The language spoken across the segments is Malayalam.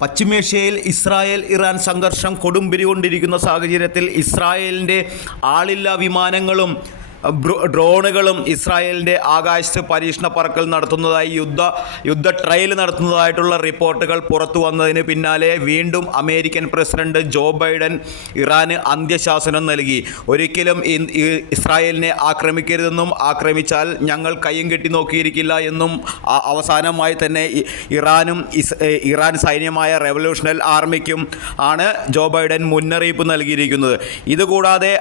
പശ്ചിമേഷ്യയിൽ ഇസ്രായേൽ ഇറാൻ സംഘർഷം കൊടുമ്പിരികൊണ്ടിരിക്കുന്ന സാഹചര്യത്തിൽ ഇസ്രായേലിന്റെ ആളില്ലാ വിമാനങ്ങളും ഡ്രോണുകളും ഇസ്രായേലിന്റെ ആകാശത്ത് പരീക്ഷണ പറക്കൽ നടത്തുന്നതായി യുദ്ധ യുദ്ധ ട്രയൽ നടത്തുന്നതായിട്ടുള്ള റിപ്പോർട്ടുകൾ പുറത്തു വന്നതിന് പിന്നാലെ വീണ്ടും അമേരിക്കൻ പ്രസിഡന്റ് ജോ ബൈഡൻ ഇറാന് അന്ത്യശാസനം നൽകി. ഒരിക്കലും ഇസ്രായേലിനെ ആക്രമിക്കരുതെന്നും ആക്രമിച്ചാൽ ഞങ്ങൾ കയ്യും കെട്ടി നോക്കിയിരിക്കില്ല എന്നും അവസാനമായി തന്നെ ഇറാനും ഇറാൻ സൈന്യമായ റെവല്യൂഷണൽ ആർമിക്കും ആണ് ജോ ബൈഡൻ മുന്നറിയിപ്പ് നൽകിയിരിക്കുന്നത്. ഇതുകൂടാതെ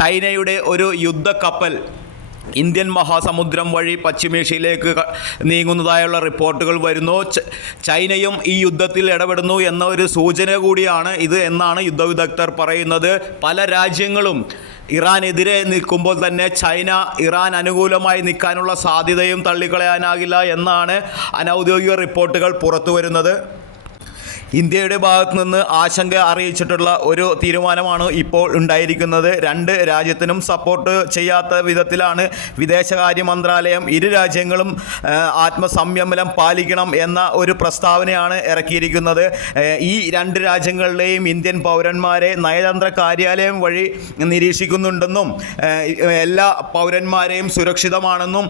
ചൈനയുടെ ഒരു യുദ്ധക്കപ്പൽ ഇന്ത്യൻ മഹാസമുദ്രം വഴി പശ്ചിമേഷ്യയിലേക്ക് നീങ്ങുന്നതായുള്ള റിപ്പോർട്ടുകൾ വരുന്നു. ചൈനയും ഈ യുദ്ധത്തിൽ ഇടപെടുന്നു എന്ന ഒരു സൂചന കൂടിയാണ് ഇത് എന്നാണ് യുദ്ധവിദഗ്ധർ പറയുന്നത്. പല രാജ്യങ്ങളും ഇറാനെതിരെ നിൽക്കുമ്പോൾ തന്നെ ചൈന ഇറാൻ അനുകൂലമായി നിൽക്കാനുള്ള സാധ്യതയും തള്ളിക്കളയാനാകില്ല എന്നാണ് അനൗദ്യോഗിക റിപ്പോർട്ടുകൾ പുറത്തു വരുന്നത് ഇന്ത്യയുടെ ഭാഗത്തു നിന്ന് ആശങ്ക അറിയിച്ചിട്ടുള്ള ഒരു തീരുമാനമാണ് ഇപ്പോൾ ഉണ്ടായിരിക്കുന്നത്. രണ്ട് രാജ്യത്തിനും സപ്പോർട്ട് ചെയ്യാത്ത വിധത്തിലാണ് വിദേശകാര്യ മന്ത്രാലയം ഇരു രാജ്യങ്ങളും ആത്മസംയമനം പാലിക്കണം എന്ന ഒരു പ്രസ്താവനയാണ് ഇറക്കിയിരിക്കുന്നത്. ഈ രണ്ട് രാജ്യങ്ങളിലെയും ഇന്ത്യൻ പൗരന്മാരെ നയതന്ത്ര കാര്യാലയം വഴി നിരീക്ഷിക്കുന്നുണ്ടെന്നും എല്ലാ പൗരന്മാരെയും സുരക്ഷിതമാണെന്നും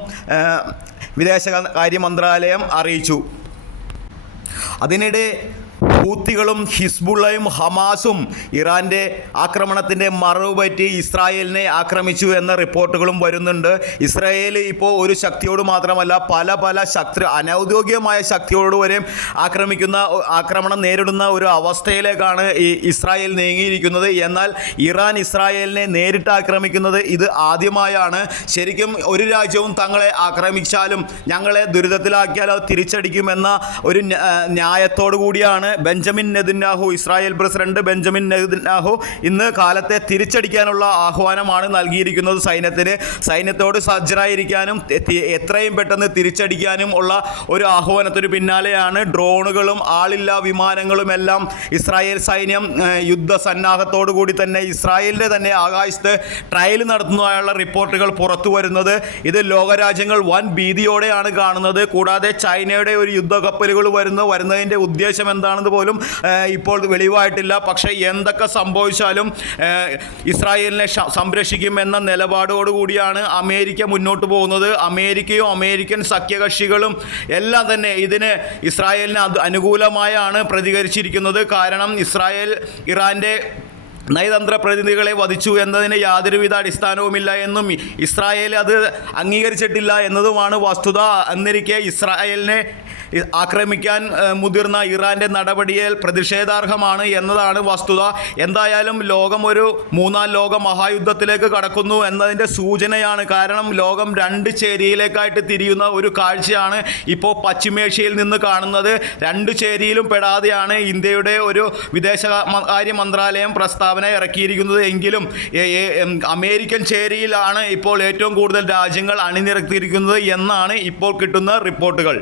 വിദേശകാര്യ മന്ത്രാലയം അറിയിച്ചു. അതിനിടെ ഹൂത്തികളും ഹിസ്ബുള്ളയും ഹമാസും ഇറാന്റെ ആക്രമണത്തിന്റെ മറവ് പറ്റി ഇസ്രായേലിനെ ആക്രമിച്ചു എന്ന റിപ്പോർട്ടുകളും വരുന്നുണ്ട്. ഇസ്രായേൽ ഇപ്പോൾ ഒരു ശക്തിയോട് മാത്രമല്ല പല പല ശക്തി അനൗദ്യോഗികമായ ശക്തിയോട് വരെ ആക്രമിക്കുന്ന ആക്രമണം നേരിടുന്ന ഒരു അവസ്ഥയിലേക്കാണ് ഈ ഇസ്രായേൽ നീങ്ങിയിരിക്കുന്നത്. എന്നാൽ ഇറാൻ ഇസ്രായേലിനെ നേരിട്ട് ആക്രമിക്കുന്നത് ഇത് ആദ്യമായാണ്. ശരിക്കും ഒരു രാജ്യവും തങ്ങളെ ആക്രമിച്ചാലും ഞങ്ങളെ ദുരിതത്തിലാക്കിയാലോ തിരിച്ചടിക്കുമെന്ന ഒരു ന്യ- ന്യായത്തോടു കൂടിയാണ് Benjamin Netanyahu Israel president Benjamin Netanyahu ഇന്ന് കാലത്തെ തിരിച്ചടിക്കാനുള്ള ആഹ്വാനമാണ് നൽകിയിരിക്കുന്നത് സൈന്യത്തിന്. സൈന്യത്തോട് സജ്ജരായിരിക്കാനും എത്രയും പെട്ടെന്ന് തിരിച്ചടിക്കാനും ഉള്ള ഒരു ആഹ്വാനത്തിന് പിന്നാലെയാണ് ഡ്രോണുകളും ആളില്ലാ വിമാനങ്ങളും എല്ലാം ഇസ്രായേൽ സൈന്യം യുദ്ധ സന്നാഹത്തോടു കൂടി തന്നെ ഇസ്രായേലിന്റെ തന്നെ ആകാശത്ത് ട്രയൽ നടത്തുന്നതായുള്ള റിപ്പോർട്ടുകൾ പുറത്തു വരുന്നത്. ഇത് ലോകരാജ്യങ്ങൾ വൻ ഭീതിയോടെയാണ് കാണുന്നത്. കൂടാതെ ചൈനയുടെ ഒരു യുദ്ധ കപ്പലുകൾ വരുന്നു വരുന്നതിന്റെ ഉദ്ദേശം എന്താണെന്ന് പോലും ഇപ്പോൾ വെളിവായിട്ടില്ല. പക്ഷേ എന്തൊക്കെ സംഭവിച്ചാലും ഇസ്രായേലിനെ സംരക്ഷിക്കുമെന്ന നിലപാടോടുകൂടിയാണ് അമേരിക്ക മുന്നോട്ട് പോകുന്നത്. അമേരിക്കയും അമേരിക്കൻ സഖ്യകക്ഷികളും എല്ലാം തന്നെ ഇതിന് ഇസ്രായേലിന് അനുകൂലമായാണ് പ്രതികരിച്ചിരിക്കുന്നത്. കാരണം ഇസ്രായേൽ ഇറാന്റെ നയതന്ത്ര പ്രതിനിധികളെ വധിച്ചു എന്നതിന് യാതൊരുവിധ അടിസ്ഥാനവുമില്ല എന്നും ഇസ്രായേൽ അത് അംഗീകരിച്ചിട്ടില്ല എന്നതുമാണ് വസ്തുത. എന്നിരിക്കെ ഇസ്രായേലിനെ ആക്രമിക്കാൻ മുതിർന്ന ഇറാന്റെ നടപടിയിൽ പ്രതിഷേധാർഹമാണ് എന്നതാണ് വസ്തുത. എന്തായാലും ലോകം ഒരു മൂന്നാം ലോക മഹായുദ്ധത്തിലേക്ക് കടക്കുന്നു എന്നതിന്റെ സൂചനയാണ്. കാരണം ലോകം രണ്ട് ചേരിയിലേക്കായിട്ട് തിരിയുന്ന ഒരു കാഴ്ചയാണ് ഇപ്പോൾ പശ്ചിമേഷ്യയിൽ നിന്ന് കാണുന്നത്. രണ്ട് ചേരിയിലും പെടാതെയാണ് ഇന്ത്യയുടെ ഒരു വിദേശകാര്യ മന്ത്രാലയം പ്രസ്താവന ഇറക്കിയിരിക്കുന്നത്. എങ്കിലും അമേരിക്കൻ ചേരിയിലാണ് ഇപ്പോൾ ഏറ്റവും കൂടുതൽ രാജ്യങ്ങൾ അണിനിരത്തിയിരിക്കുന്നത് എന്നാണ് ഇപ്പോൾ കിട്ടുന്ന റിപ്പോർട്ടുകൾ.